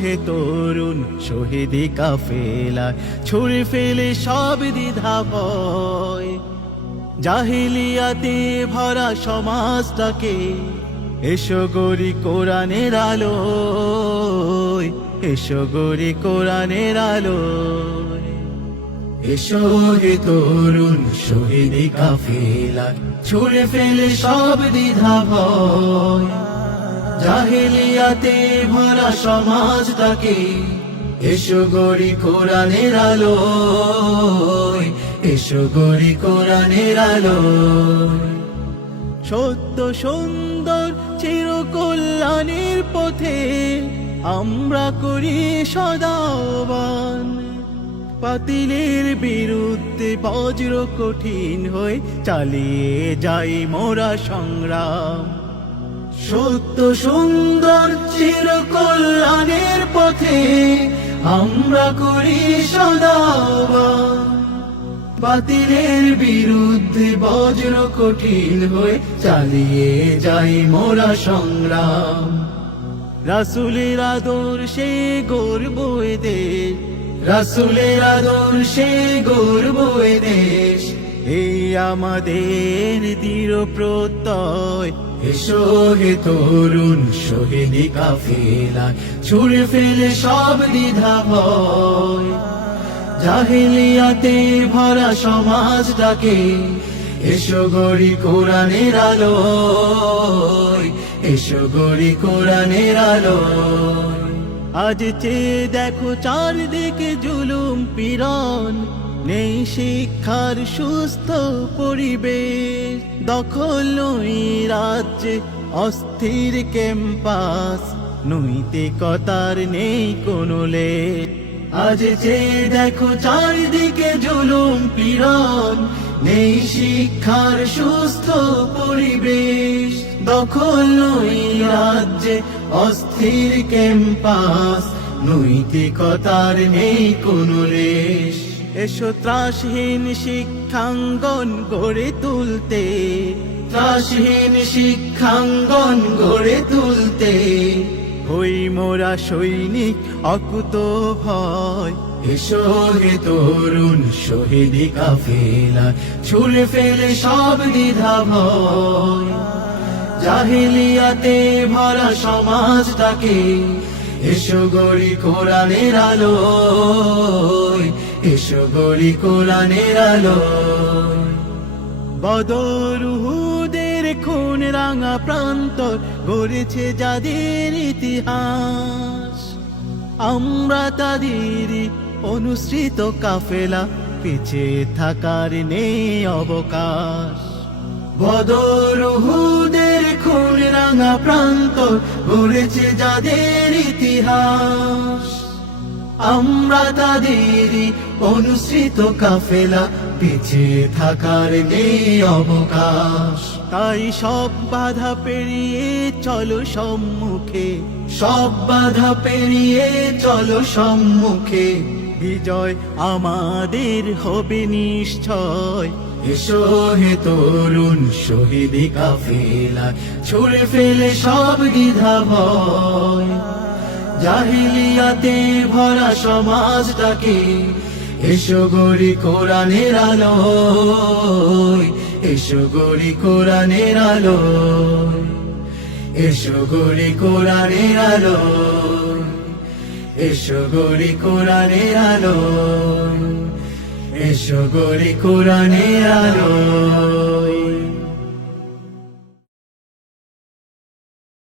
হে তরুণ শহীদি কাফেলা ছুড়ে ফেলে সব দ্বিধা ভয়, জাহিলিয়াতে ভরা সমাজটাকে এসো গড়ি কোরআনের আলোয়, এসো গড়ি কোরআনের আলোয়। এসো হে তরুণ শহীদি কাফেলা ছুড়ে ফেলে সব দ্বিধা ভয়, জাহিলিয়াতে ভরা সমাজটাকে এসো গড়ি কোরআনের আলোয়, এসো গড়ি কোরআনের আলোয়। সত্য সুন্দর চিরকল্যাণের পথে আমরা করি সদা আহ্বান, বাতিলের বিরুদ্ধে বজ্র কঠিন হয়ে চালিয়ে যাই মোরা সংগ্রাম। সত্য সুন্দর চিরকল্যাণের পথে আমরা করি সদা আহ্বান, বাতিলের বিরুদ্ধে বজ্র কঠিন হয়ে চালিয়ে যাই মোরা সংগ্রাম। রাসূলের আদর্শে গর্ব এ দেশ, রাসূলের আদর্শে গর্ব এ দেশ, এই আমাদের দৃঢ় প্রত্যয়। এসো হে তরুণ শহীদি কাফেলা ছুড়ে ফেলে সব দ্বিধা ভয়, জাহিলিয়াতে ভরা সমাজটাকে এসো গড়ি কোরআনের আলোয়, এসো গড়ি কোরআনের আলোয়। আজ চেয়ে দেখো চারদিকে জুলুম পীড়ন, নেই শিক্ষার সুস্থ পরিবেশ, দখল নই রাজ্যে অস্থির ক্যাম্পাস, নৈতিকতার নেই কোনো লেশ। আজ চেয়ে দেখো চারিদিকে জুলুম পীড়ন, নেই শিক্ষার সুস্থ পরিবেশ, দখল নই রাজ্যে অস্থির ক্যাম্পাস, নৈতিকতার নেই কোনো লেশ। এসো ত্রাসহীন শিক্ষাঙ্গন গড়ে তুলতে, ত্রাসহীন শিক্ষাঙ্গন গড়ে তুলতে, হই মোরা সৈনিক অকুত ভয়। এসো হে তরুণ শহীদি কাফেলা ছুড়ে ফেলে সব দ্বিধা ভয়, জাহিলিয়াতে ভরা সমাজটাকে এসো গড়ি কোরআনের আলোয়, এসো গড়ি কোরআনের আলোয়। বদর উহুদের খুন রাঙা প্রান্তর গড়েছে যাদের ইতিহাস, আমরা তাদেরই অনুসৃত কাফেলা, পিছিয়ে থাকার নেই অবকাশ। বদর উহুদের খুন রাঙা প্রান্তর গড়েছে যাদের ইতিহাস, আমরা তাদেরই অনুসৃত কাফেলা, পিছিয়ে থাকার নেই অবকাশ। তাই সব বাধা পেরিয়ে চলো সম্মুখে, সব বাধা পেরিয়ে চলো সম্মুখে, বিজয় আমাদের হবে নিশ্চয়। এসো হে তরুণ শহীদি কাফেলা ছুড়ে ফেলে সব দ্বিধা ভয়, জাহিলিয়াতে ভরা সমাজটাকে এসো গড়ি কোরআনের আলোয়, এসো গড়ি কোরআনের আলোয়, এসো গড়ি কোরআনের আলোয়, এসো গড়ি কোরআনের আলোয়, এসো গড়ি কোরআনের আলোয়।